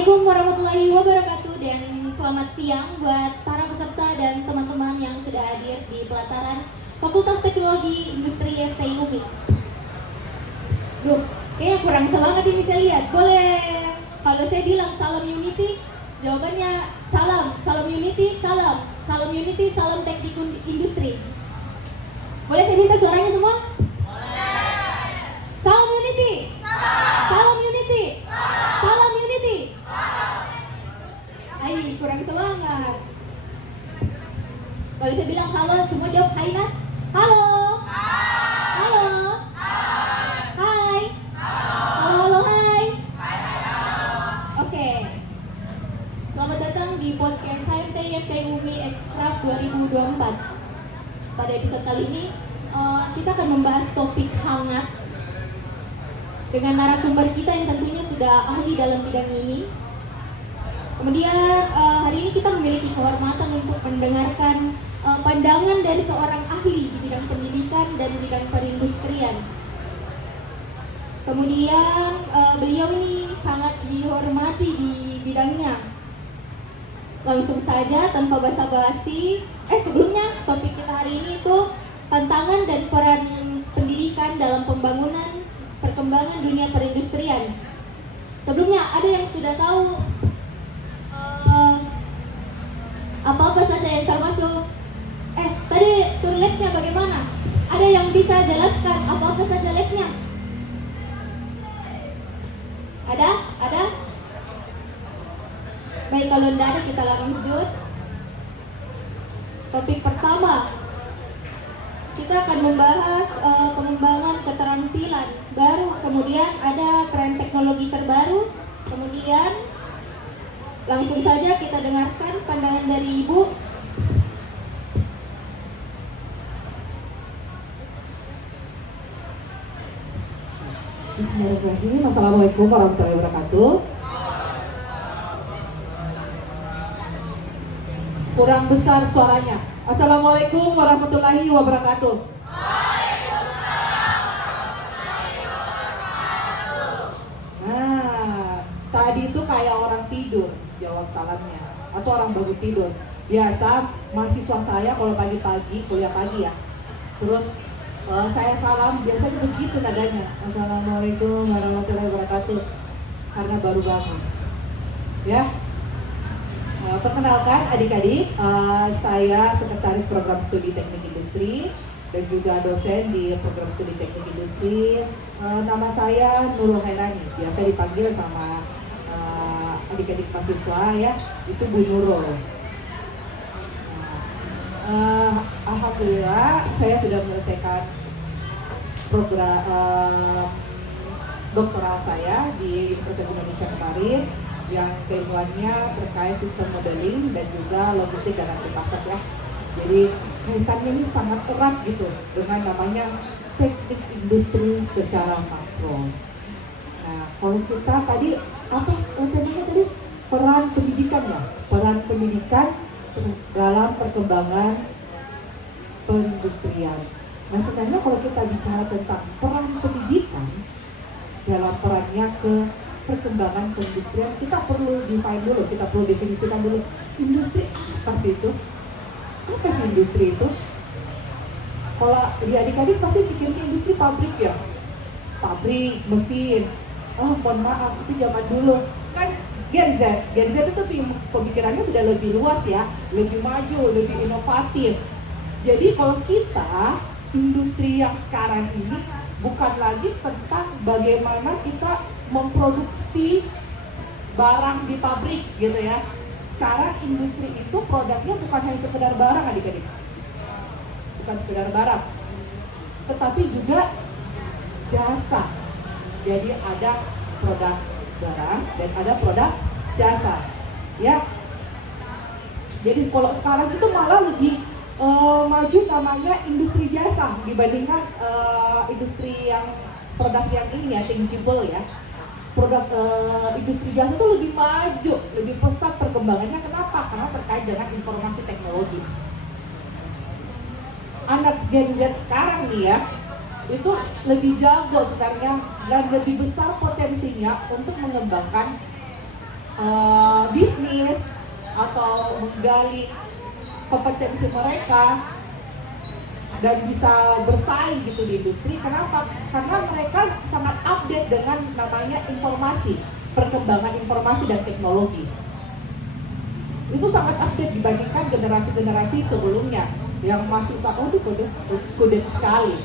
Assalamualaikum warahmatullahi wabarakatuh dan selamat siang buat para peserta dan teman-teman yang sudah hadir di pelataran Fakultas Teknologi Industri FTI UPI. Duh, kayaknya kurang semangat ini saya lihat. Boleh kalau saya bilang salam unity, jawabannya salam unity, salam unity, salam teknik industri. Boleh saya minta suaranya semua? Salam unity. Salam unity. Salam unity. Hai, kurang semangat. Kalau saya bilang halo, semua jawab hai nak. Halo. Halo. Hai. Halo, hai. Oke. Selamat datang di podcast HMTI FTI UMI Excraft 2024. Pada episode kali ini kita akan membahas topik hangat dengan narasumber kita yang tentunya sudah ahli dalam bidang ini. Kemudian hari ini kita memiliki kehormatan untuk mendengarkan pandangan dari seorang ahli di bidang pendidikan dan bidang perindustrian. Kemudian beliau ini sangat dihormati di bidangnya. Langsung saja tanpa basa-basi, sebelumnya topik kita hari ini itu tantangan dan peran pendidikan dalam pembangunan perkembangan dunia perindustrian. Sebelumnya ada yang sudah tahu apa-apa saja yang termasuk tadi tur labnya bagaimana? Ada yang bisa jelaskan apa-apa saja labnya? Ada? Baik, kalau tidak ada kita lanjut. Topik pertama, kita akan membahas pengembangan keterampilan baru, kemudian ada tren teknologi terbaru, kemudian langsung saja kita dengarkan pandangan dari Ibu. Bismillahirrahmanirrahim. Assalamualaikum warahmatullahi wabarakatuh. Kurang besar suaranya. Assalamualaikum warahmatullahi wabarakatuh. Nah, tadi itu kayak orang tidur jawab salamnya, atau orang baru tidur. Biasa mahasiswa saya kalau pagi-pagi kuliah pagi ya. Terus saya salam biasanya begitu nadanya. Assalamualaikum warahmatullahi wabarakatuh. Karena baru bangun. Ya. Perkenalkan adik-adik, saya sekretaris program studi teknik industri dan juga dosen di program studi teknik industri. Nama saya Nurul Hairani, biasa dipanggil sama adik-adik mahasiswa ya, itu Bu Nurul. Alhamdulillah saya sudah menyelesaikan program doktoral saya di Universitas Indonesia kemarin, yang keilmuannya terkait sistem modeling dan juga logistik dan angkutan pasar ya. Jadi kaitannya ini sangat erat gitu dengan namanya teknik industri secara makro. Nah, kalau kita tadi apa temanya tadi, peran pendidikan ya, peran pendidikan dalam perkembangan perindustrian. Nah, sebenarnya kalau kita bicara tentang peran pendidikan dalam perannya ke perkembangan perindustrian, kita perlu define dulu, kita perlu definisikan dulu industri apa sih itu? Apa sih industri itu? Kalau di adik-adik pasti pikirnya industri pabrik ya, pabrik, mesin. Oh, mohon maaf, itu zaman dulu. Kan Gen Z itu pemikirannya sudah lebih luas ya, lebih maju, lebih inovatif. Jadi kalau kita, industri yang sekarang ini bukan lagi tentang bagaimana kita memproduksi barang di pabrik gitu ya. Sekarang industri itu produknya bukan hanya sekedar barang adik-adik, bukan sekedar barang, tetapi juga jasa. Jadi ada produk barang dan ada produk jasa ya. Jadi kalau sekarang itu malah lebih maju namanya industri jasa dibandingkan industri yang produk yang ini ya, tangible ya. Produk industri jasa itu lebih maju, lebih pesat perkembangannya. Kenapa? Karena terkait dengan informasi teknologi. Anak Gen Z sekarang nih ya, itu lebih jago sebenarnya dan lebih besar potensinya untuk mengembangkan bisnis atau menggali kompetensi mereka dan bisa bersaing gitu di industri. Kenapa? Karena mereka sangat update dengan namanya informasi, perkembangan informasi dan teknologi. Itu sangat update dibandingkan generasi-generasi sebelumnya yang masih kudet sekali,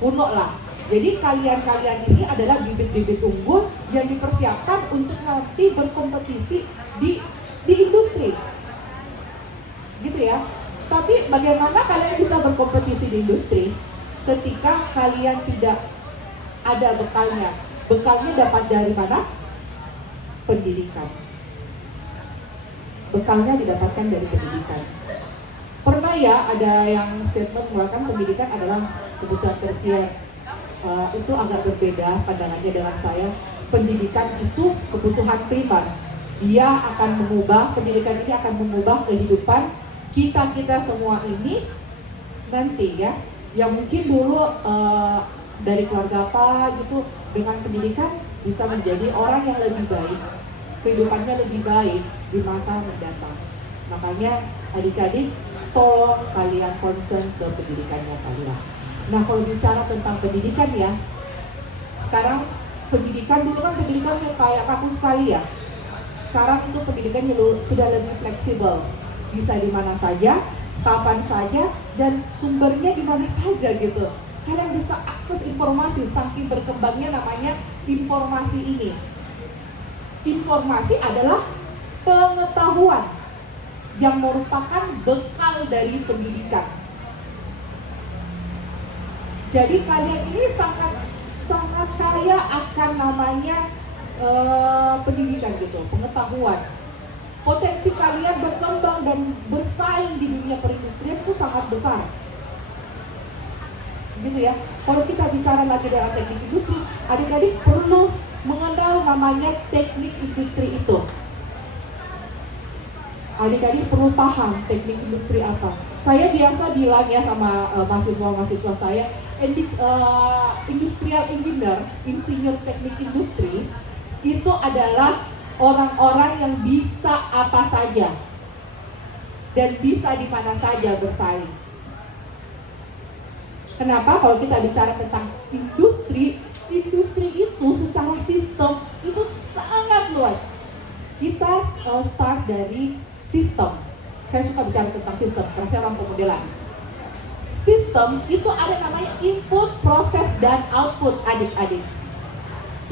kuno lah. Jadi kalian-kalian ini adalah bibit-bibit unggul yang dipersiapkan untuk nanti berkompetisi di industri, gitu ya. Tapi bagaimana kalian bisa berkompetisi di industri ketika kalian tidak ada bekalnya? Bekalnya dapat dari mana? Pendidikan. Bekalnya didapatkan dari pendidikan. Pernah ya ada yang statement mengatakan pendidikan adalah kebutuhan tersier. Itu agak berbeda pandangannya dengan saya. Pendidikan itu kebutuhan primer. Dia akan mengubah, pendidikan ini akan mengubah kehidupan kita semua ini nanti ya. Yang mungkin dulu dari keluarga apa gitu, dengan pendidikan bisa menjadi orang yang lebih baik, kehidupannya lebih baik di masa mendatang. Makanya adik-adik, tolong kalian concern ke pendidikannya kalian. Nah, kalau bicara tentang pendidikan ya, sekarang pendidikan dulu kan pendidikannya kayak kaku sekali ya. Sekarang itu pendidikannya sudah lebih fleksibel, bisa di mana saja, kapan saja, dan sumbernya di mana saja gitu. Kalian bisa akses informasi, saking berkembangnya namanya informasi ini. Informasi adalah pengetahuan yang merupakan bekal dari pendidikan. Jadi kalian ini sangat kaya akan namanya pendidikan gitu, pengetahuan. Potensi kalian berkembang dan bersaing di dunia perindustrian itu sangat besar, gitu ya. Kalau kita bicara lagi dalam teknik industri, adik-adik perlu mengenal namanya teknik industri itu. Adik-adik perlu paham teknik industri apa. Saya biasa bilang ya sama mahasiswa-mahasiswa saya, industrial engineer, insinyur teknik industri, itu adalah orang-orang yang bisa apa saja dan bisa di mana saja bersaing. Kenapa? Kalau kita bicara tentang industri itu secara sistem itu sangat luas. Kita start dari sistem. Saya suka bicara tentang sistem karena saya orang pemodelan. Sistem itu ada namanya input, proses, dan output adik-adik.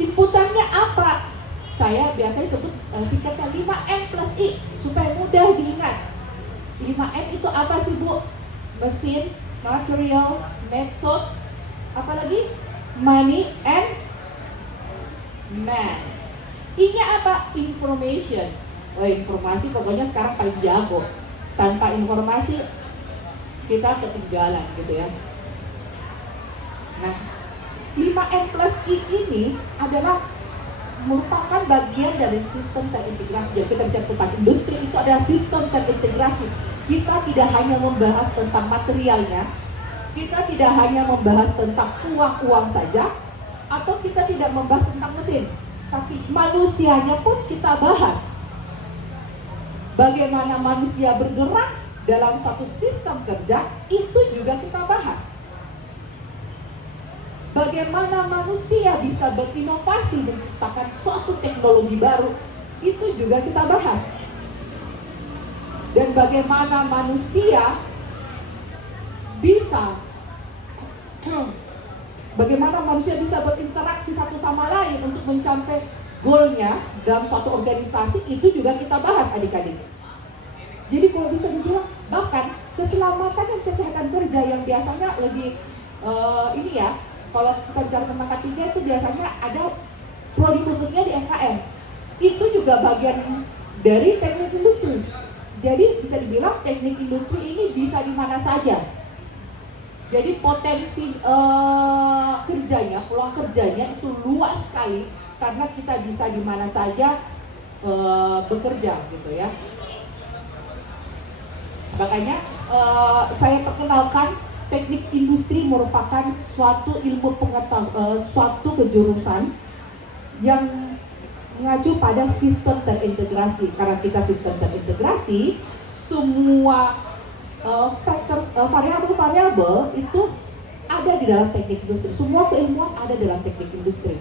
Inputannya apa? Saya biasanya sebut singkatnya 5M plus I supaya mudah diingat. 5M itu apa sih Bu? Mesin, material, method, apa lagi? Money and man. I-nya apa? Information. Oh, informasi pokoknya sekarang paling jago. Tanpa informasi kita ketinggalan gitu ya. Nah, 5M plus I ini adalah merupakan bagian dari sistem terintegrasi. Jadi kita bicara tentang industri itu adalah sistem terintegrasi. Kita tidak hanya membahas tentang materialnya, kita tidak hanya membahas tentang uang saja, atau kita tidak membahas tentang mesin, tapi manusianya pun kita bahas. Bagaimana manusia bergerak dalam satu sistem kerja, itu juga kita bahas. Bagaimana manusia bisa berinovasi menciptakan suatu teknologi baru, itu juga kita bahas. Dan bagaimana manusia bisa berinteraksi satu sama lain untuk mencapai goalnya dalam suatu organisasi, itu juga kita bahas adik-adik. Jadi kalau bisa dibilang, bahkan keselamatan dan kesehatan kerja yang biasanya lebih ini ya, kalau kita bicara tentang K3 itu biasanya ada prodi khususnya di FKM. Itu juga bagian dari teknik industri. Jadi bisa dibilang teknik industri ini bisa di mana saja. Jadi potensi kerjanya, peluang kerjanya itu luas sekali karena kita bisa di mana saja bekerja gitu ya. Makanya saya perkenalkan teknik industri merupakan suatu ilmu pengetahuan, suatu kejurusan yang mengacu pada sistem terintegrasi. Karena kita sistem terintegrasi, semua variabel-variabel itu ada di dalam teknik industri. Semua keilmuan ada dalam teknik industri.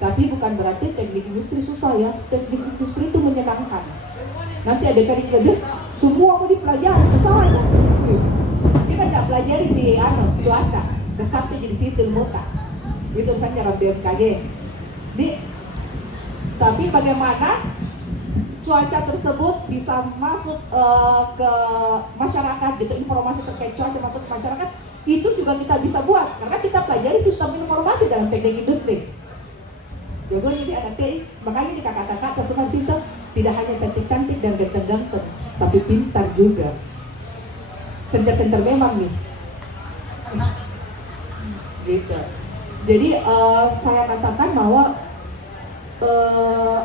Tapi bukan berarti teknik industri susah ya. Teknik industri itu menyenangkan. Nanti ada kali juga semua mau dipelajari susah ya. Kita nggak pelajari di cuaca, sampai jadi situ muta. Itu kan cara BMKG. Tapi bagaimana cuaca tersebut bisa masuk ke masyarakat gitu, informasi terkait cuaca masuk ke masyarakat, itu juga kita bisa buat karena kita pelajari sistem informasi dalam teknik industri. Jago ini anak TI, makanya di kakak-kakak tersebar situ tidak hanya cantik-cantik dan ganteng-ganteng, tapi pintar juga. Senter-senter memang nih. Gitu. Jadi saya katakan bahwa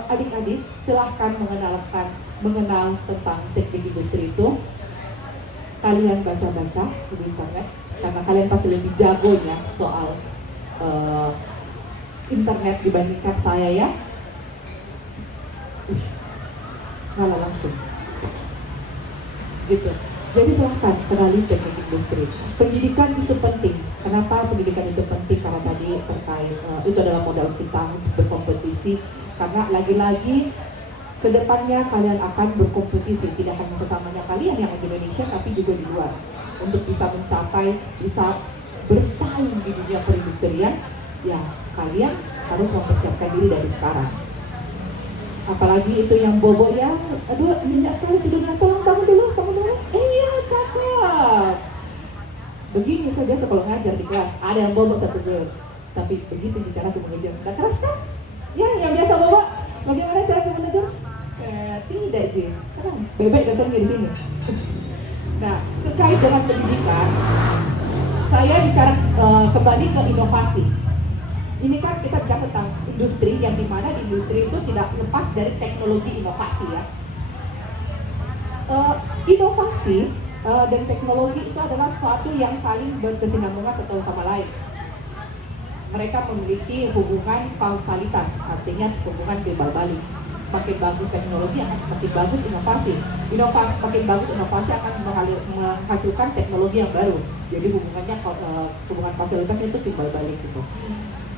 adik-adik silahkan mengenal tentang teknik industri itu. Kalian baca-baca di internet karena kalian pasti lebih jagonya soal internet dibandingkan saya ya. Ngalah langsung gitu. Jadi silahkan kenali teknik industri. Pendidikan itu penting. Kenapa pendidikan itu penting? Karena tadi terkait itu adalah modal kita untuk berkompetisi. Karena lagi-lagi kedepannya kalian akan berkompetisi, tidak hanya sesamanya kalian yang di Indonesia, tapi juga di luar. Untuk bisa mencapai, bisa bersaing di dunia perindustrian, ya kalian harus mempersiapkan diri dari sekarang. Apalagi itu yang bobo ya, aduh minyak sekali tidurnya, tolong bangun dulu. Iya cakep. Begini saya biasa kalau ngajar di kelas, ada yang bobo satu guru, tapi begitu bicara ke mengajar, udah keras kan? Ya yang biasa bobo, bagaimana cara ke mengajar? Tidak Jim, tenang, bebek dasarnya di sini. Nah terkait dengan pendidikan, saya bicara kembali ke inovasi. Ini kan kita bicara tentang industri, yang dimana di industri itu tidak lepas dari teknologi inovasi ya. Inovasi dan teknologi itu adalah sesuatu yang saling berkesinambungan satu sama lain. Mereka memiliki hubungan kausalitas, artinya hubungan timbal balik. Semakin bagus teknologi akan semakin bagus inovasi. Semakin bagus inovasi akan menghasilkan teknologi yang baru. Jadi hubungan kausalitasnya itu timbal balik gitu.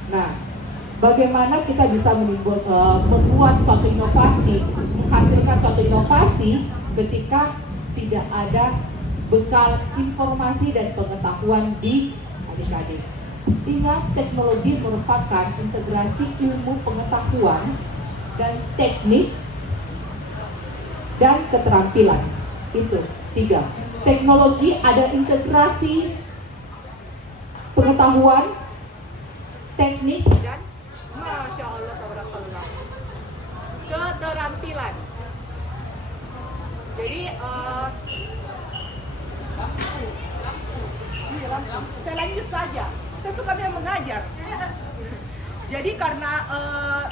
Nah, bagaimana kita bisa membuat suatu inovasi, menghasilkan suatu inovasi ketika tidak ada bekal informasi dan pengetahuan di adik-adik. Ingat, teknologi merupakan integrasi ilmu pengetahuan dan teknik dan keterampilan. Itu 3. Teknologi ada integrasi pengetahuan, teknik, dan Masya Allah tabarakallah, keterampilan. Jadi saya lanjut saja. Saya suka dia mengajar. Jadi karena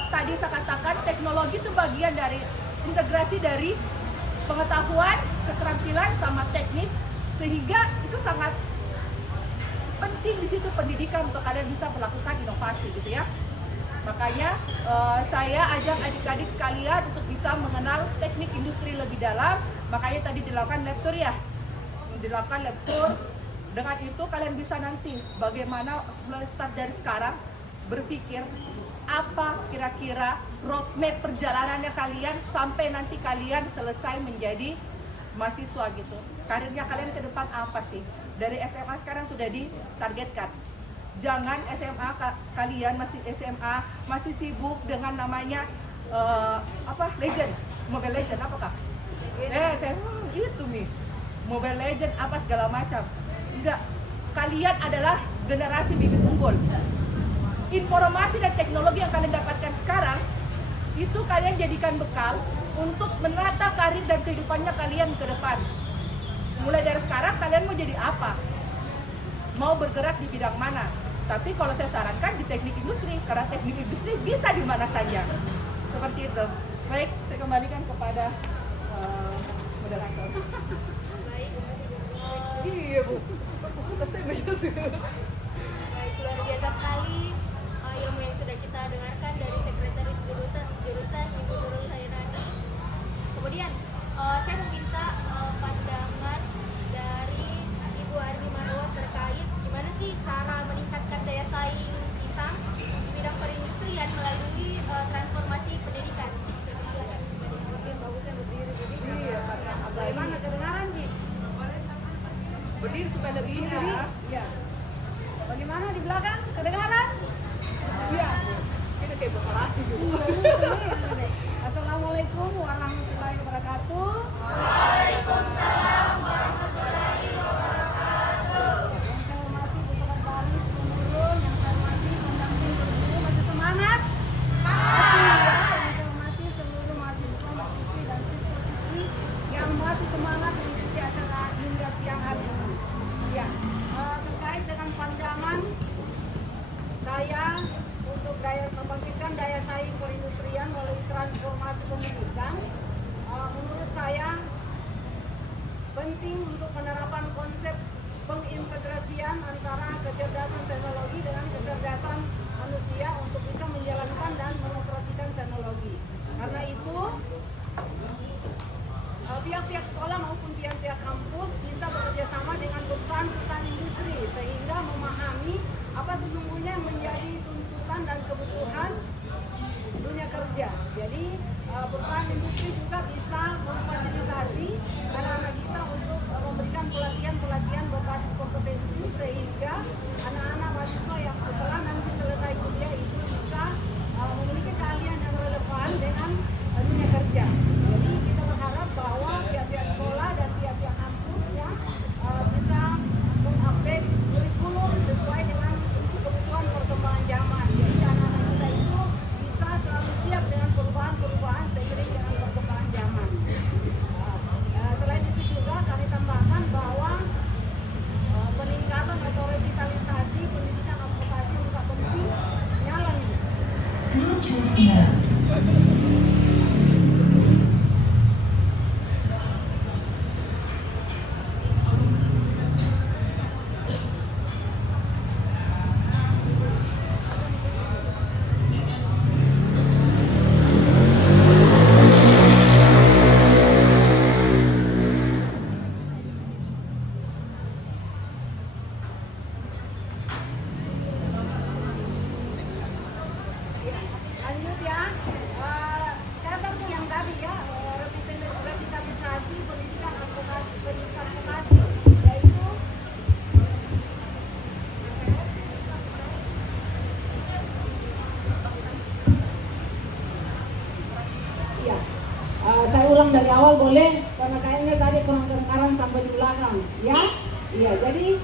tadi saya katakan teknologi itu bagian dari integrasi dari pengetahuan, keterampilan sama teknik, sehingga itu sangat penting di situ pendidikan untuk kalian bisa melakukan inovasi gitu ya. Makanya saya ajak adik-adik sekalian untuk bisa mengenal teknik industri lebih dalam. Makanya tadi dilakukan lab tour ya. Dilakukan lab tour. Dengan itu kalian bisa nanti bagaimana mulai start dari sekarang berpikir apa kira-kira roadmap perjalanannya kalian sampai nanti kalian selesai menjadi mahasiswa gitu. Karirnya kalian ke depan apa sih? Dari SMA sekarang sudah ditargetkan. Jangan SMA kalian masih SMA masih sibuk dengan namanya Legend, Mobile Legend apakah? Itu nih Mobile Legend apa segala macam. Enggak, kalian adalah generasi bibit unggul. Informasi dan teknologi yang kalian dapatkan sekarang itu kalian jadikan bekal untuk menata karir dan kehidupannya kalian ke depan. Mulai dari sekarang kalian mau jadi apa? Mau bergerak di bidang mana? Tapi kalau saya sarankan di teknik industri, karena teknik industri bisa di mana saja. Seperti itu. Baik, saya kembalikan kepada moderator. Baik. Iya Bu, suka saya Baik, luar biasa sekali ilmu yang sudah kita dengarkan dari Sekretaris Guru jurusan Ibu Nurul Hairani. Kemudian saya meminta pandangan dari Ibu Ardi Marwa terkait gimana sih cara meningkatkan daya saing kita di bidang perindustrian melalui transformasi pendidikan. Oke, bagusnya berdiri. Iya, bagaimana kedengaran nih? Berdiri supaya lebih ya. Iya. Bagaimana di belakang? Kedengaran? Iya. Ini kayak berorasi juga. Assalamualaikum warahmatullahi wabarakatuh. Waalaikumsalam warahmatullahi wabarakatuh. Yang saya hormati bersama baris pemulung, yang saya hormati pendamping guru, masih semangat? Masih ya. Yang saya hormati seluruh mahasiswa, mahasiswi dan siswa-siswi yang masih semangat mengikuti acara hingga siang hari ini. Ya, terkait dengan pandangan saya untuk membangkitkan daya saing perindustrian melalui transformasi pendidikan, menurut saya penting untuk penerapan konsep pengintegrasian antara kecerdasan teknologi dengan kecerdasan manusia untuk bisa menjalankan dan mengoperasikan teknologi. Karena itu pihak-pihak sekolah maupun pihak-pihak kampus bisa bekerja sama dengan perusahaan-perusahaan industri sehingga memahami apa sesungguhnya yang menjadi tuntutan dan kebutuhan dunia kerja. Jadi perusahaan industri juga bisa memfasilitasi anak-anak kita untuk memberikan pelatihan-pelatihan berbasis kompetensi sehingga anak-anak mahasiswa yang setelah nanti selesai kuliah itu bisa memiliki keahlian yang relevan dengan dunia kerja. Jadi kita berharap bahwa pihak-pihak sekolah dan pihak-pihak kampus ya bisa mengupdate kurikulum sesuai dengan kebutuhan perkembangan zaman. Jadi anak-anak kita itu bisa selalu siap dengan perubahan-perubahan seiring dengan perkembangan zaman. Selain itu juga kami tambahkan bahwa peningkatan atau revitalisasi pendidikan advokasi juga penting nyala nih. Lanjut ya, saya sambung yang tadi ya, revitalisasi pendidikan advokasi, yaitu iya, saya ulang dari awal boleh, karena kayaknya tadi kurang kedengaran sampai di belakang, ya. Iya, jadi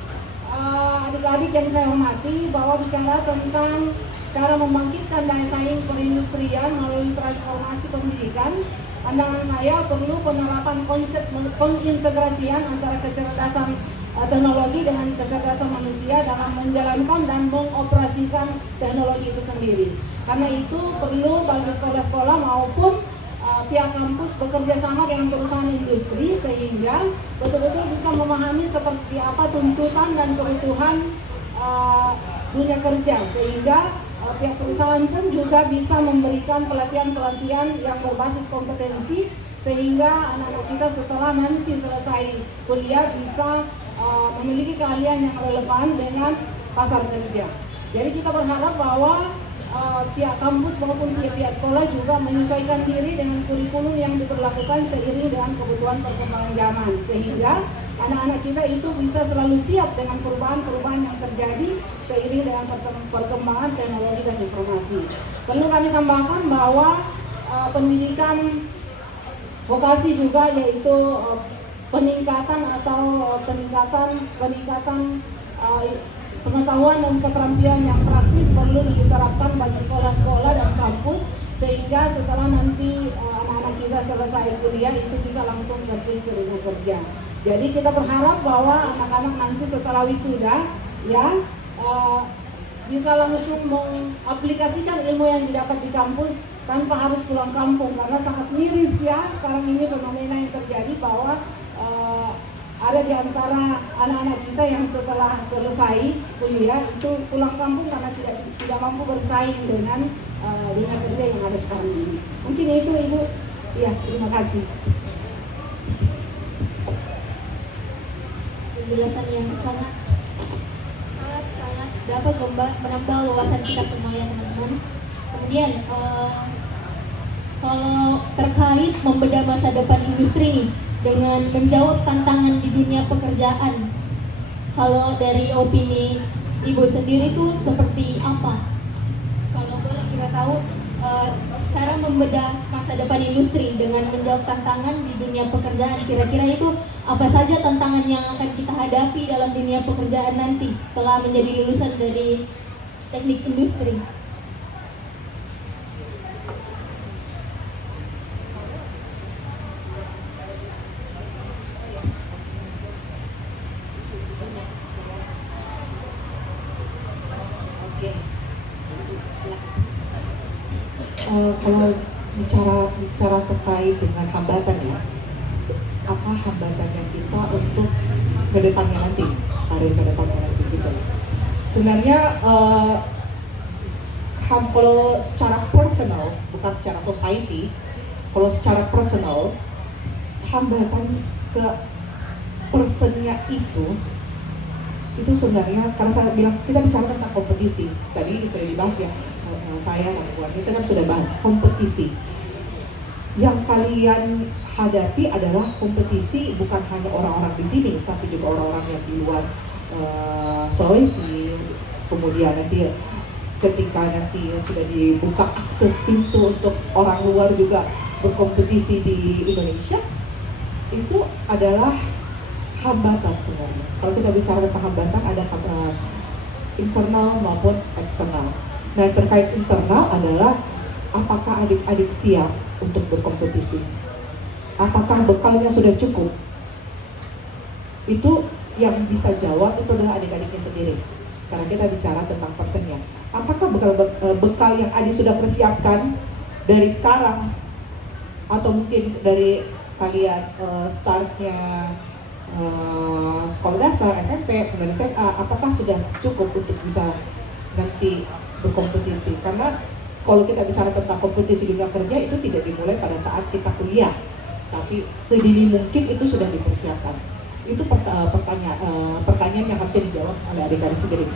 adik-adik yang saya hormati, bahwa bicara tentang cara membangkitkan daya saing perindustrian melalui transformasi pendidikan, pandangan saya perlu penerapan konsep pengintegrasian antara kecerdasan teknologi dengan kecerdasan manusia dalam menjalankan dan mengoperasikan teknologi itu sendiri. Karena itu perlu bagi sekolah-sekolah maupun pihak kampus bekerja sama dengan perusahaan industri sehingga betul-betul bisa memahami seperti apa tuntutan dan kebutuhan dunia kerja, sehingga pihak perusahaan pun juga bisa memberikan pelatihan-pelatihan yang berbasis kompetensi sehingga anak-anak kita setelah nanti selesai kuliah bisa memiliki keahlian yang relevan dengan pasar kerja. Jadi kita berharap bahwa pihak kampus maupun pihak sekolah juga menyesuaikan diri dengan kurikulum yang diberlakukan seiring dengan kebutuhan perkembangan zaman sehingga anak-anak kita itu bisa selalu siap dengan perubahan-perubahan yang terjadi seiring dengan perkembangan teknologi dan informasi. Perlu kami tambahkan bahwa pendidikan vokasi juga yaitu peningkatan pengetahuan dan keterampilan yang praktis perlu diterapkan bagi sekolah-sekolah dan kampus sehingga setelah nanti anak-anak kita selesai kuliah itu bisa langsung terjun ke dunia kerja. Jadi kita berharap bahwa anak-anak nanti setelah wisuda ya bisa langsung mengaplikasikan ilmu yang didapat di kampus tanpa harus pulang kampung karena sangat miris ya sekarang ini fenomena yang terjadi bahwa ada di antara anak-anak kita yang setelah selesai kuliah itu pulang kampung karena tidak mampu bersaing dengan dunia kerja yang ada sekarang ini. Mungkin itu Ibu. Ya, terima kasih. Penjelasan yang sangat dapat menambah wawasan kita semua ya teman-teman. Kemudian kalau terkait membedah masa depan industri nih dengan menjawab tantangan di dunia pekerjaan, kalau dari opini Ibu sendiri itu seperti apa? Kalau boleh kita tahu cara membedah masa depan industri dengan menjawab tantangan di dunia pekerjaan, kira-kira itu apa saja tantangan yang akan kita hadapi dalam dunia pekerjaan nanti setelah menjadi lulusan dari teknik industri? Kalau bicara terkait dengan hambatan ya, apa hambatannya kita untuk kedepannya nanti, karir kedepannya nanti gitu. Sebenarnya kalau secara personal, bukan secara society, kalau secara personal, hambatan ke personnya itu sebenarnya, karena saya bilang kita bicara tentang kompetisi, tadi sudah dibahas ya, saya dan Bu kita kan sudah bahas kompetisi. Yang kalian hadapi adalah kompetisi bukan hanya orang-orang di sini, tapi juga orang-orang yang di luar Sulawesi. Kemudian nanti ketika nanti sudah dibuka akses pintu untuk orang luar juga berkompetisi di Indonesia, itu adalah hambatan sebenarnya. Kalau kita bicara tentang hambatan, ada internal maupun eksternal. Nah, terkait internal adalah apakah adik-adik siap untuk berkompetisi? Apakah bekalnya sudah cukup? Itu yang bisa jawab itu adalah adik-adiknya sendiri. Karena kita bicara tentang personnya. Apakah bekal yang adik sudah persiapkan dari sekarang, atau mungkin dari kalian startnya sekolah dasar, SMP, kemudian SMA, apakah sudah cukup untuk bisa nanti berkompetisi? Karena kalau kita bicara tentang kompetisi dunia kerja itu tidak dimulai pada saat kita kuliah, tapi sedini mungkin itu sudah dipersiapkan. Itu pertanyaan yang harus dijawab oleh adik-adik sendiri.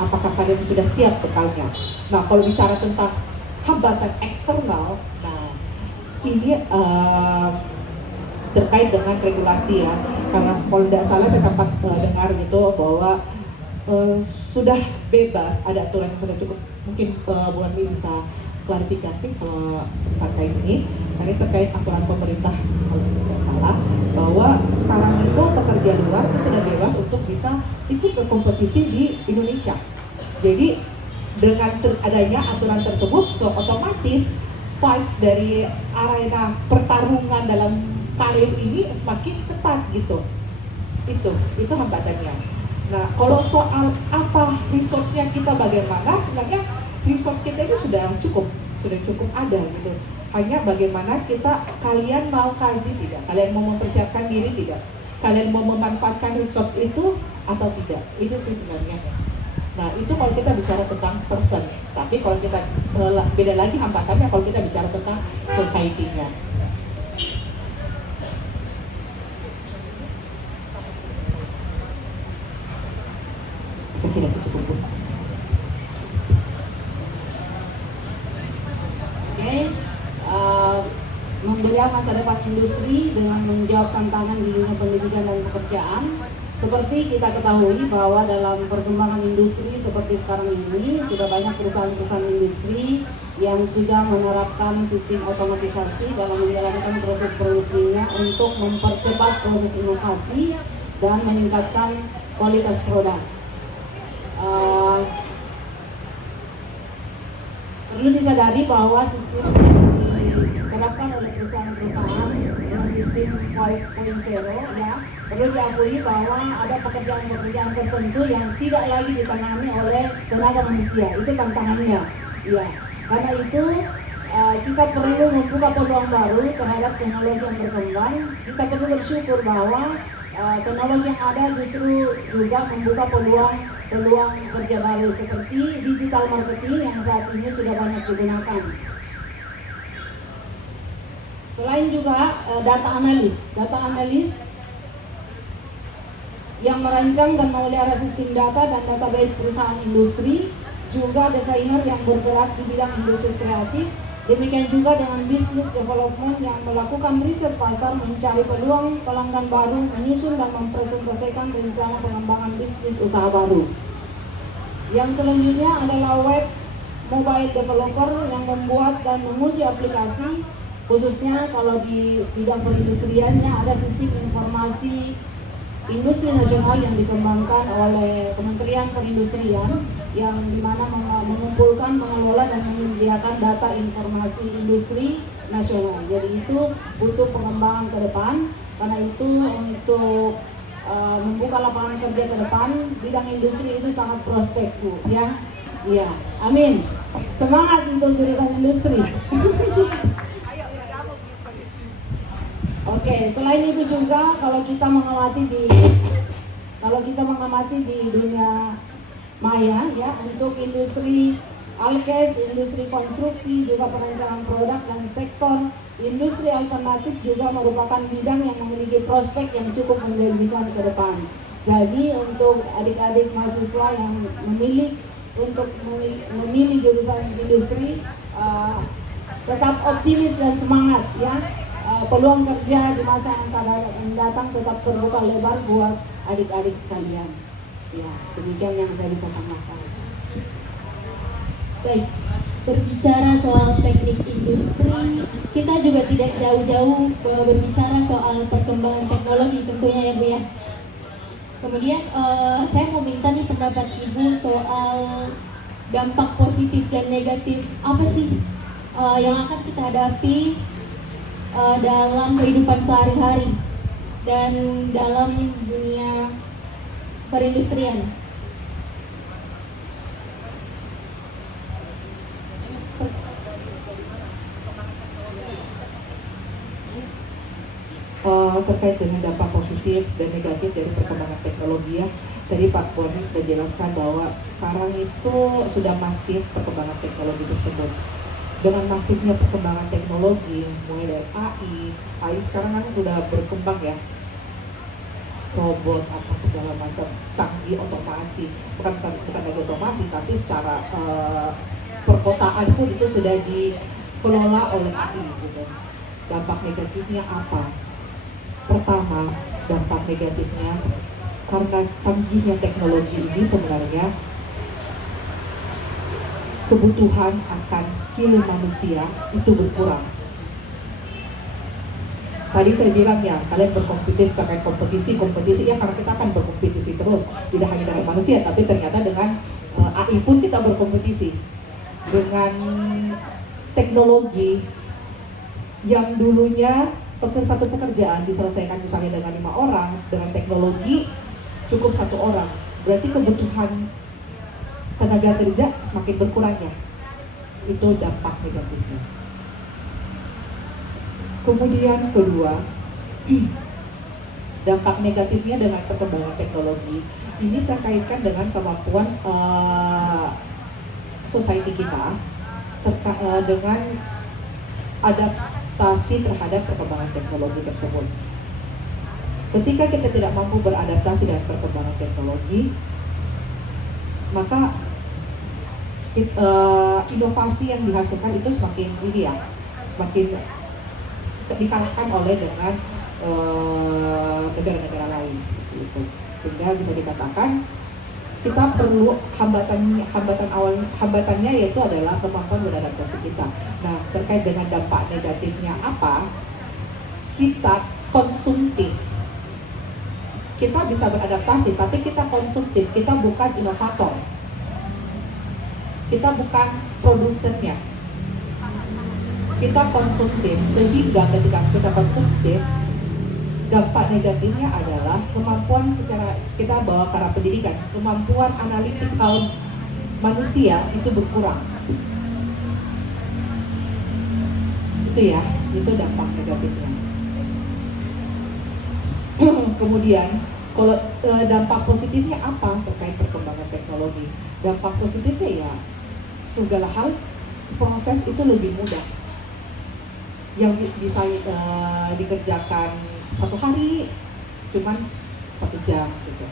Apakah kalian sudah siap bekalnya? Nah, kalau bicara tentang hambatan eksternal, nah ini terkait dengan regulasi ya. Karena kalau tidak salah saya sempat dengar gitu bahwa sudah bebas, ada aturan yang sudah cukup. Mungkin Bu Armi bisa klarifikasi kalau terkait ini. Karena terkait aturan pemerintah kalau tidak salah, bahwa sekarang itu pekerja luar itu sudah bebas untuk bisa ikut berkompetisi di Indonesia. Jadi dengan adanya aturan tersebut, otomatis vibes dari arena pertarungan dalam karir ini semakin ketat gitu. Itu hambatannya. Nah, kalau soal apa resource-nya kita bagaimana, sebenarnya resource kita itu sudah cukup ada gitu. Hanya bagaimana kalian mau kaji tidak, kalian mau mempersiapkan diri tidak, kalian mau memanfaatkan resource itu atau tidak. Itu sih sebenarnya. Nah, itu kalau kita bicara tentang person. Tapi kalau kita beda lagi hambatannya kalau kita bicara tentang society-nya. Saya kira itu cukup. Membedah masa depan industri dengan menjawab tantangan di dunia pendidikan dan pekerjaan. Seperti kita ketahui bahwa dalam perkembangan industri seperti sekarang ini sudah banyak perusahaan-perusahaan industri yang sudah menerapkan sistem otomatisasi dalam menjalankan proses produksinya untuk mempercepat proses inovasi dan meningkatkan kualitas produk. Perlu disadari bahwa sistem diterapkan oleh perusahaan-perusahaan dengan sistem 5.0 ya, perlu diakui bahwa ada pekerjaan-pekerjaan tertentu yang tidak lagi ditangani oleh tenaga manusia. Itu tantangannya ya. Karena itu kita perlu membuka peluang baru terhadap teknologi yang berkembang. Kita perlu bersyukur bahwa teknologi yang ada justru juga membuka peluang kerja baru seperti digital marketing yang saat ini sudah banyak digunakan. Selain juga data analis yang merancang dan memelihara sistem data dan database perusahaan industri, juga desainer yang bergerak di bidang industri kreatif. Demikian juga dengan business development yang melakukan riset pasar, mencari peluang pelanggan baru, menyusun dan mempresentasikan rencana pengembangan bisnis usaha baru. Yang selanjutnya adalah web mobile developer yang membuat dan menguji aplikasi, khususnya kalau di bidang perindustriannya ada sistem informasi industri nasional yang dikembangkan oleh Kementerian Perindustrian, yang dimana mengumpulkan, mengelola dan menyediakan data informasi industri nasional. Jadi itu butuh pengembangan ke depan, karena itu untuk membuka lapangan kerja ke depan, bidang industri itu sangat prospek, Bu, ya. Iya, amin. Semangat untuk jurusan industri. Oke, selain itu juga kalau kita mengamati di dunia maya, ya, untuk industri alkes, industri konstruksi, juga perancangan produk dan sektor industri alternatif juga merupakan bidang yang memiliki prospek yang cukup menjanjikan ke depan. Jadi untuk adik-adik mahasiswa yang memilih jurusan industri, tetap optimis dan semangat, ya. Peluang kerja di masa yang akan mendatang tetap terbuka lebar buat adik-adik sekalian. Ya, demikian yang saya bisa tambahkan. Baik, berbicara soal teknik industri, kita juga tidak jauh-jauh berbicara soal perkembangan teknologi tentunya, ya Bu, ya. Kemudian saya mau minta nih pendapat Ibu soal dampak positif dan negatif apa sih yang akan kita hadapi dalam kehidupan sehari-hari dan dalam dunia perindustrian. Terkait dengan dampak positif dan negatif dari perkembangan teknologi, ya, tadi Pak Boni sudah jelaskan bahwa sekarang itu sudah masif perkembangan teknologi tersebut. Dengan masifnya perkembangan teknologi, mulai dari AI sekarang kan sudah berkembang, ya, robot apa segala macam, canggih, otomasi, bukan lagi otomasi, tapi secara perkotaan pun itu sudah dikelola oleh AI, gitu. Dampak negatifnya apa? Pertama, dampak negatifnya karena canggihnya teknologi ini sebenarnya kebutuhan akan skill manusia itu berkurang. Tadi saya bilang, ya, kalian berkompetisi, terkait kompetisi ya, karena kita akan berkompetisi terus, tidak hanya dengan manusia, tapi ternyata dengan AI pun kita berkompetisi. Dengan teknologi yang dulunya satu pekerjaan diselesaikan misalnya dengan 5 orang, dengan teknologi cukup 1 orang, berarti kebutuhan tenaga kerja semakin berkurang, ya. Itu dampak negatifnya. Kemudian kedua, dampak negatifnya dengan perkembangan teknologi ini saya kaitkan dengan kemampuan society kita dengan adaptasi terhadap perkembangan teknologi tersebut. Ketika kita tidak mampu beradaptasi dengan perkembangan teknologi, maka inovasi yang dihasilkan itu semakin dikalahkan oleh dengan negara-negara lain, seperti itu. Sehingga bisa dikatakan kita perlu hambatannya yaitu adalah kemampuan beradaptasi kita. Nah, terkait dengan dampak negatifnya apa? Kita konsumtif. Kita bisa beradaptasi, tapi kita konsumtif. Kita bukan inovator. Kita bukan produsennya. Kita konsumtif, sehingga ketika kita konsumtif, dampak negatifnya adalah kemampuan secara, kita bawa ke arah pendidikan, kemampuan analitik kaum manusia itu berkurang. Itu, ya, itu dampak negatifnya. Kemudian kalau dampak positifnya apa terkait perkembangan teknologi? Dampak positifnya ya segala hal proses itu lebih mudah. Yang bisa dikerjakan 1 hari cuman 1 jam gitu.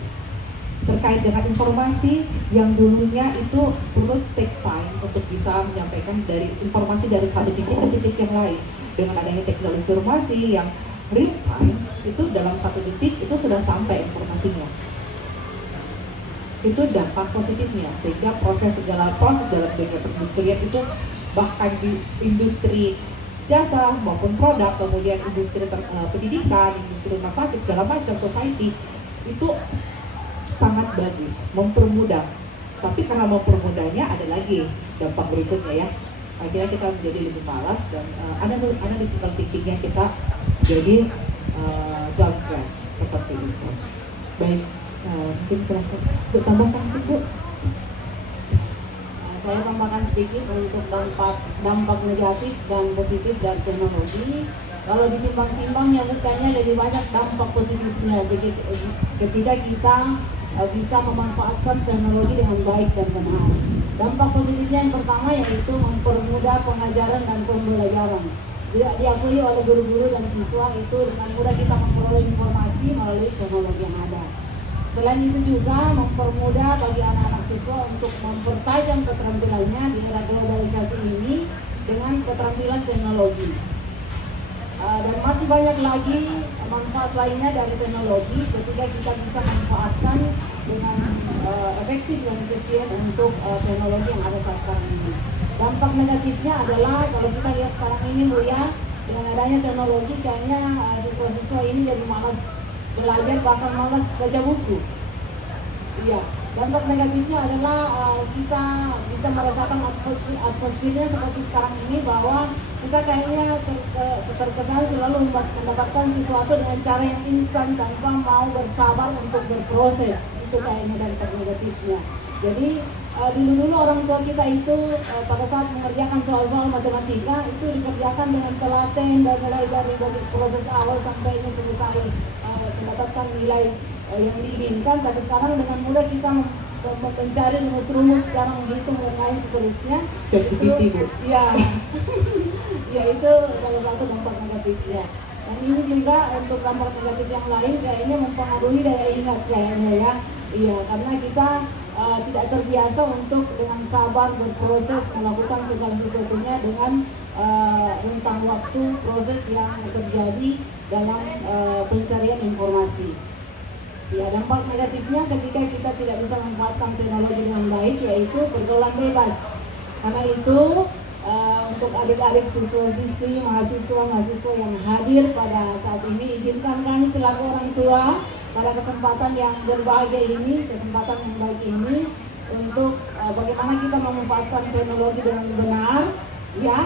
Terkait dengan informasi yang dulunya itu perlu take time untuk bisa menyampaikan dari informasi dari satu titik ke titik yang lain. Dengan adanya teknologi informasi yang real time, itu dalam 1 detik itu sudah sampai informasinya. Itu dampak positifnya, sehingga segala proses dalam dunia perindustrian itu, bahkan di industri jasa maupun produk, kemudian industri pendidikan, industri rumah sakit, segala macam society itu sangat bagus, mempermudah. Tapi karena mempermudahnya ada lagi dampak berikutnya ya. Akhirnya kita menjadi lebih malas dan ada di tinggal tingginya kita jadi downgrade seperti itu. Baik, mungkin silakan tambahkan Bu. Saya tambahkan sedikit untuk dampak negatif dan positif dari teknologi. Kalau ditimbang-timbang ya bukannya lebih banyak dampak positifnya. Jadi ketika kita bisa memanfaatkan teknologi dengan baik dan benar. Dampak positifnya yang pertama yaitu mempermudah pengajaran dan pembelajaran. Diakui oleh guru-guru dan siswa itu dengan mudah kita memperoleh informasi melalui teknologi yang ada. Selain itu juga mempermudah bagi anak-anak siswa untuk mempertajam keterampilannya di era globalisasi ini dengan keterampilan teknologi. Dan masih banyak lagi manfaat lainnya dari teknologi ketika kita bisa manfaatkan dengan efektif dan efisien untuk teknologi yang ada saat sekarang ini. Dampak negatifnya adalah kalau kita lihat sekarang ini Bu ya, dengan adanya teknologi kayaknya siswa-siswa ini jadi malas belajar, bahkan malas baca buku. Iya. Dampak negatifnya adalah kita bisa merasakan atmosfernya seperti sekarang ini, bahwa kita kayaknya terkesan selalu mendapatkan sesuatu dengan cara yang instan tanpa mau bersabar untuk berproses. Itu kayaknya dampak negatifnya. Jadi dulu orang tua kita itu pada saat mengerjakan soal-soal matematika itu dikerjakan dengan telaten dan mulai dari proses awal sampai ini selesai mendapatkan nilai yang diinginkan. Tapi sekarang dengan mudah kita mencari rumus-rumus, sekarang menghitung dan lain seterusnya. ChatGPT Bu. Ya, ya itu salah satu dampak negatifnya. Dan ini juga untuk dampak negatif yang lain kayaknya mempengaruhi daya ingat kayaknya ya. Iya, karena kita tidak terbiasa untuk dengan sabar berproses melakukan segala sesuatunya dengan rentang waktu proses yang terjadi dalam pencarian informasi. Ya, dampak negatifnya ketika kita tidak bisa memanfaatkan teknologi dengan baik yaitu pergaulan bebas. Karena itu untuk adik-adik siswa-siswi, mahasiswa yang hadir pada saat ini, izinkan kami selaku orang tua pada kesempatan yang berbahagia ini, kesempatan yang baik ini, untuk bagaimana kita memanfaatkan teknologi dengan benar, ya,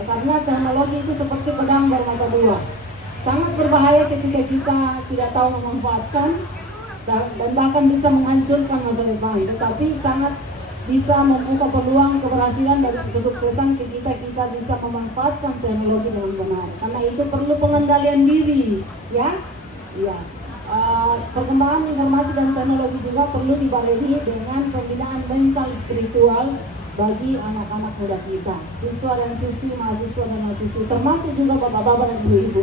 karena teknologi itu seperti pedang bermata dua. Sangat berbahaya ketika kita tidak tahu memanfaatkan dan bahkan bisa menghancurkan masa depan. Tetapi sangat bisa membuka peluang keberhasilan dan kesuksesan ketika kita bisa memanfaatkan teknologi dengan benar. Karena itu perlu pengendalian diri, ya. Ya. Perkembangan informasi dan teknologi juga perlu dibarengi dengan pembinaan mental spiritual bagi anak-anak muda kita, siswa dan siswi, mahasiswa dan mahasiswi, termasuk juga bapak-bapak dan ibu-ibu.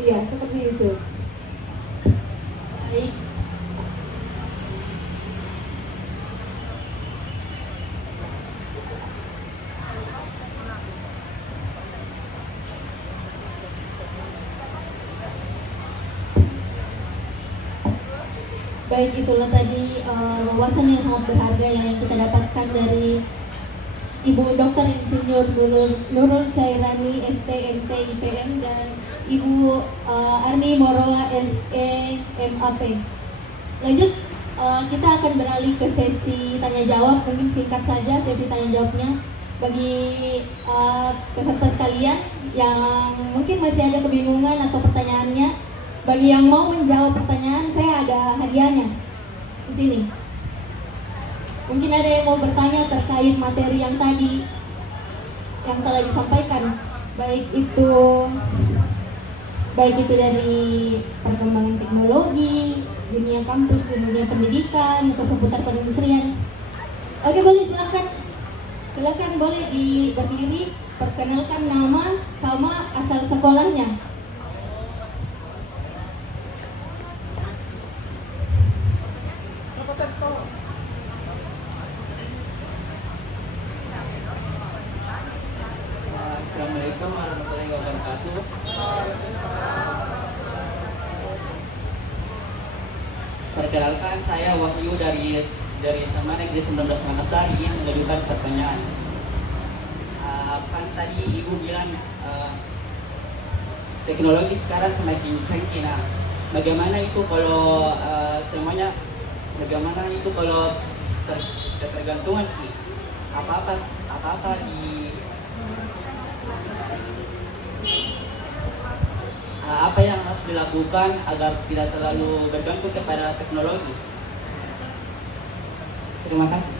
Iya, seperti itu. Baik. Baik, itulah tadi wawasan yang sangat berharga yang kita dapatkan dari Ibu Dr. Insinyur Nurul Cairani STMT IPM dan Ibu Arni Morola SE MAP. Lanjut, kita akan beralih ke sesi tanya jawab. Mungkin singkat saja sesi tanya jawabnya bagi peserta sekalian yang mungkin masih ada kebingungan atau pertanyaannya. Bagi yang mau menjawab pertanyaan, saya ada hadiahnya di sini. Mungkin ada yang mau bertanya terkait materi yang tadi yang telah disampaikan, baik baik itu dari perkembangan teknologi, dunia kampus, dunia pendidikan, atau seputar perindustrian. Oke, boleh silakan boleh berdiri, perkenalkan nama sama asal sekolahnya. Assalamualaikum warahmatullahi wabarakatuh. Perkenalkan, saya Wahyu dari SMA Negeri 19 Makassar, ingin mengajukan pertanyaan. Kan tadi Ibu bilang teknologi sekarang semakin canggih. Nah, bagaimana itu kalau bagaimana itu kalau ketergantungan apa-apa di apa yang harus dilakukan agar tidak terlalu bergantung kepada teknologi? Terima kasih.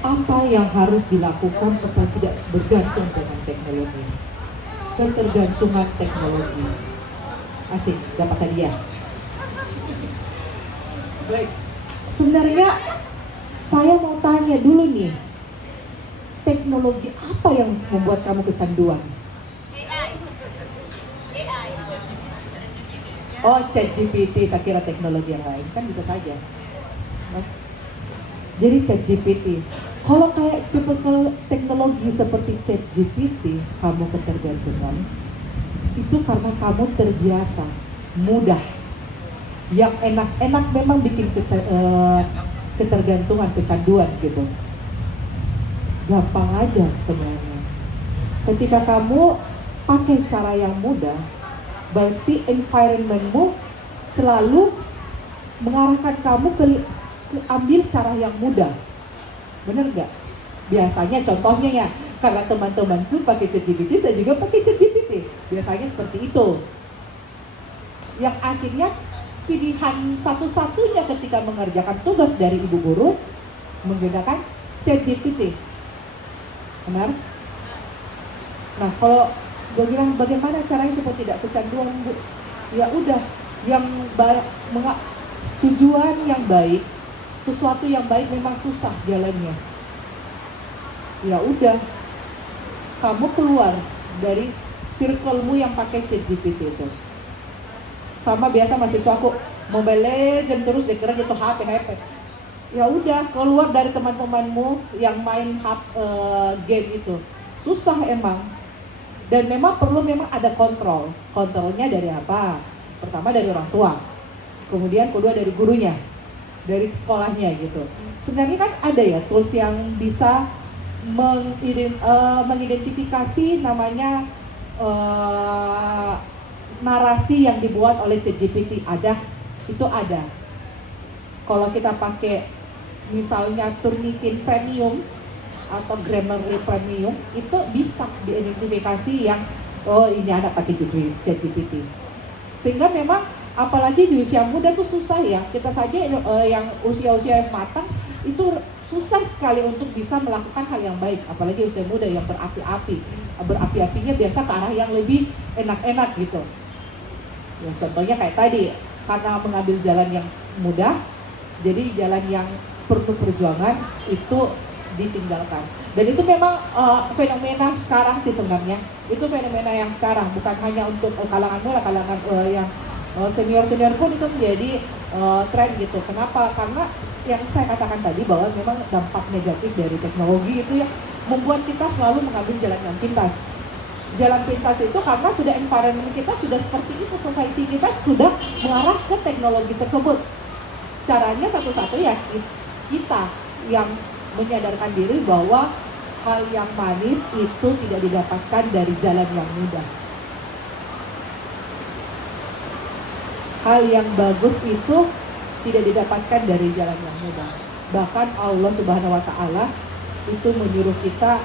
Apa yang harus dilakukan supaya tidak bergantung dengan teknologi? Ketergantungan teknologi. Asik, dapat hadiah. Baik. Sebenarnya saya mau tanya dulu nih, teknologi apa yang membuat kamu kecanduan? Oh, ChatGPT, saya kira teknologi yang lain, kan bisa saja. Nah, jadi ChatGPT, kalau teknologi seperti ChatGPT kamu ketergantungan, itu karena kamu terbiasa, mudah. Yang enak-enak memang bikin ketergantungan, kecanduan gitu. Gampang aja sebenarnya. Ketika kamu pakai cara yang mudah, berarti environmentmu selalu mengarahkan kamu ke ambil cara yang mudah. Bener nggak? Biasanya contohnya ya, karena teman-temanku pakai ChatGPT, saya juga pakai ChatGPT. Biasanya seperti itu. Yang akhirnya pilihan satu-satunya ketika mengerjakan tugas dari ibu guru menggunakan ChatGPT. Benar? Nah, kalau gue bilang bagaimana caranya supaya tidak kecanduan, Bu? Ya udah, yang tujuan yang baik, sesuatu yang baik memang susah jalannya. Ya udah, kamu keluar dari circle-mu yang pakai ChatGPT itu. Sama biasa mahasiswaku Mobile Legend terus dikira gitu HP. Ya udah, keluar dari teman-temanmu yang main game itu. Susah emang. Dan memang perlu ada kontrol. Kontrolnya dari apa? Pertama dari orang tua. Kemudian kedua dari gurunya. Dari sekolahnya gitu. Sebenarnya kan ada ya tools yang bisa mengidentifikasi namanya narasi yang dibuat oleh ChatGPT. Itu ada. Kalau kita pakai misalnya Turnitin Premium atau Grammarly Premium, itu bisa diidentifikasi yang ini anak pakai ChatGPT. Sehingga memang apalagi di usia muda tuh susah ya. Kita saja yang usia-usia yang matang itu susah sekali untuk bisa melakukan hal yang baik. Apalagi usia muda yang berapi-api. Berapi-apinya biasa ke arah yang lebih enak-enak gitu. Ya, contohnya kayak tadi, karena mengambil jalan yang mudah, jadi jalan yang perlu perjuangan itu ditinggalkan. Dan itu memang fenomena sekarang sih sebenarnya. Itu fenomena yang sekarang, bukan hanya untuk kalangan muda, kalangan yang senior-senior pun itu menjadi tren gitu. Kenapa? Karena yang saya katakan tadi bahwa memang dampak negatif dari teknologi itu yang membuat kita selalu mengambil jalan yang pintas. Jalan pintas itu karena sudah environment kita sudah seperti itu, society kita sudah mengarah ke teknologi tersebut. Caranya satu-satu ya kita yang menyadarkan diri bahwa hal yang manis itu tidak didapatkan dari jalan yang mudah. Hal yang bagus itu tidak didapatkan dari jalan yang mudah. Bahkan Allah Subhanahu wa taala itu menyuruh kita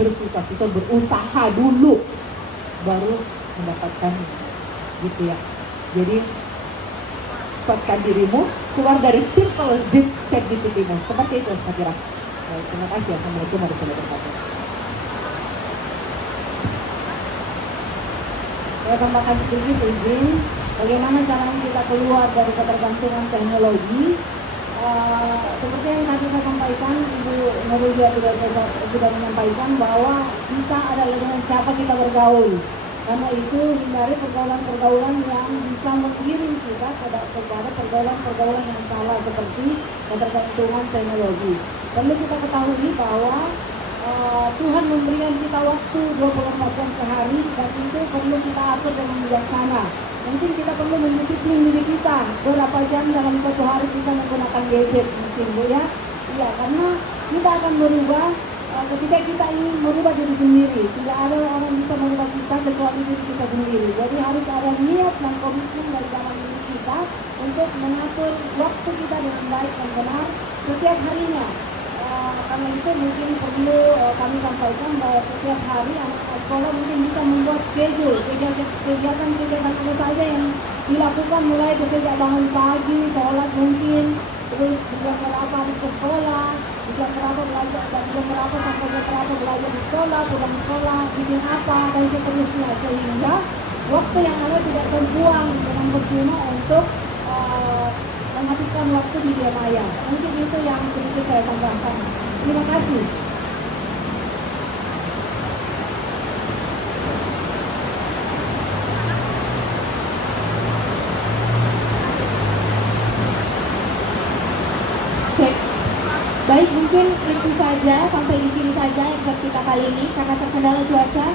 bersusah-susah, berusaha dulu baru mendapatkan gitu ya. Jadi cepatkan dirimu keluar dari circle chat GPT-mu. Seperti itu saya kira. Baik, terima kasih. Assalamualaikum warahmatullahi wabarakatuh. Saya tambahkan sedikit izin, bagaimana caranya kita keluar dari ketergantungan teknologi. Seperti yang tadi saya sampaikan, Ibu Nurul juga sudah menyampaikan bahwa kita adalah dengan siapa kita bergaul. Karena itu hindari pergaulan-pergaulan yang bisa mengiring kita kepada pergaulan-pergaulan yang salah seperti ketergantungan teknologi. Perlu kita ketahui bahwa Tuhan memberikan kita waktu 24 jam sehari dan itu perlu kita atur dengan bijaksana. Mungkin kita perlu mendisiplin diri kita berapa jam dalam satu hari kita menggunakan gadget mungkin Bu ya. Iya, karena kita akan berubah ketika kita ingin merubah diri sendiri. Tidak ada orang bisa merubah kita kecuali diri kita sendiri. Jadi harus ada niat dan komitmen dari dalam diri kita untuk mengatur waktu kita dengan baik dan benar setiap harinya. Karena itu mungkin perlu kami sampaikan bahwa setiap hari anak sekolah mungkin bisa membuat schedule kegiatan-kegiatan apa saja yang dilakukan mulai sejak bangun pagi, sholat mungkin, terus di jam berapa harus ke sekolah, di jam berapa belajar, dan jam berapa sampai jam berapa belajar di sekolah, pulang sekolah, bikin apa, dan seterusnya, sehingga waktu yang ada tidak terbuang dengan percuma untuk menghabiskan waktu di dunia maya. Mungkin itu yang sedikit saya tambahkan. Terima kasih. Cek. Baik, mungkin itu saja, sampai di sini saja episode kita kali ini karena terkendala cuaca.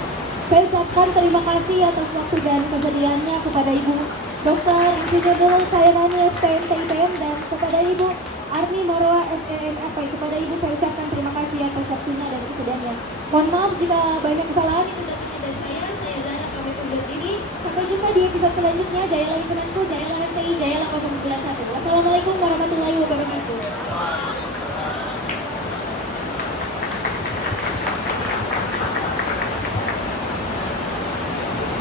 Saya ucapkan terima kasih atas waktu dan kesediaannya kepada Ibu Dr. Insinyur Nurul Chairani STM TIPM dan kepada Ibu Arni Marwa SNMFP. Kepada Ibu saya ucapkan terima kasih atas waktunya dan kesediaannya. Mohon maaf jika banyak kesalahan itu dari saya Zana pamit undur diri. Sampai jumpa di episode selanjutnya. Jayalah himpunanku, jayalah MTI, jayalah 091. Wassalamualaikum warahmatullahi wabarakatuh.